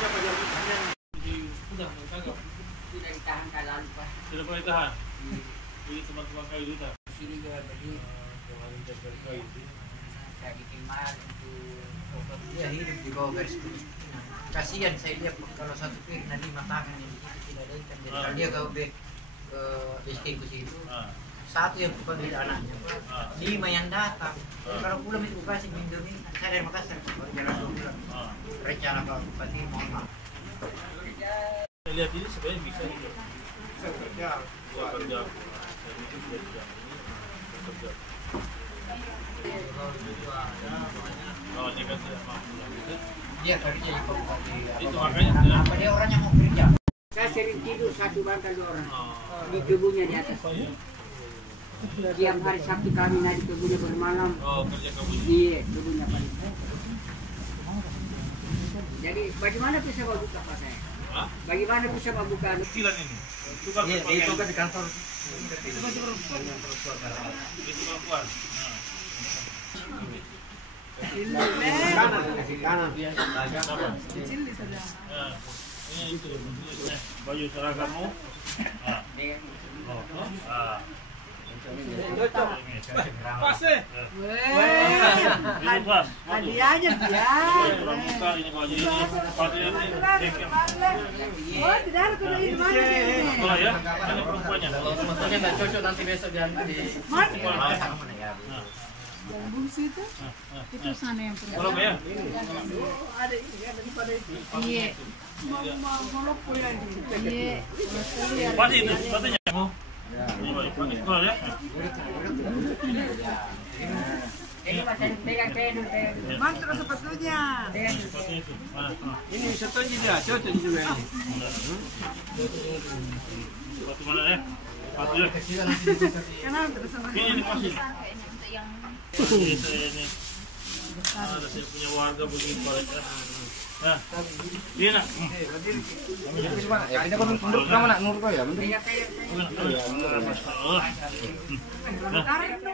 Siapa yang sudah ditangkap? Tidak ditahan kalau lupa. Tidak boleh tahan. Jadi teman-teman kayu itu tak? Sini juga berdiri. Kemarin jaga kayu itu. Saya bikin mahal untuk dia hidup di bawah garis kemiskinan. Kasihan saya lihat kalau satu piring nanti makan yang tidak ada ikan. Jadi kalau dia ke miskin ke situ, satu yang panggil anaknya, 5 yang datang. Kalau pulang itu kasih Indomie, saya dari Makassar, baru jalan 2 bulan. Rencana Pak Bupati mohon maaf. Saya lihat ini sebenarnya bisa gitu. Bisa kerja. Kerja. Kalau dia kan tidak mampu gitu. Dia kerja di Bupati. Itu makanya apa dia orangnya mau kerja? Saya sering tidur satu bantal 2 orang di kebunnya di atas. Tiap hari Sabtu kami naik di kebunnya bermalam. Oh, kerja kebun. Iya, kebunnya paling. Jadi bagaimana bisa membuka Pak saya? Bagaimana bisa membuka? Kecilan ini. Tukar Iya, itu kan di kantor. Itu kan perempuan. Kanan. Kecil di sana. Ini itu baju seragammu. Pas eh. Hadiahnya biar. Pramuka ini baju ini sepatunya ini. Oh, tidak ada kuda ini mana ini? Oh ya, ini perempuannya. Kalau teman-temannya nggak cocok nanti besok diambil di Mana? ya. Yang bungsu itu sana yang Kalau ya, ada ini ada di pada itu. Iya. Mau lopoi lagi. Iya. pasti itu sepatunya mau. Ini pakai sekolah ya. Ini macam pegang pedul. Mantra sepatunya. Sepatu itu. Ini satunya dia cocok juga ini. Sepatu mana ya? Sepatu ya. Kenapa terus sama? Ini masih. Ini ada saya punya warga begini Pak. Nah, ini nak. Ini kan menurut kamu nak menurut kau ya? Masalah. Karena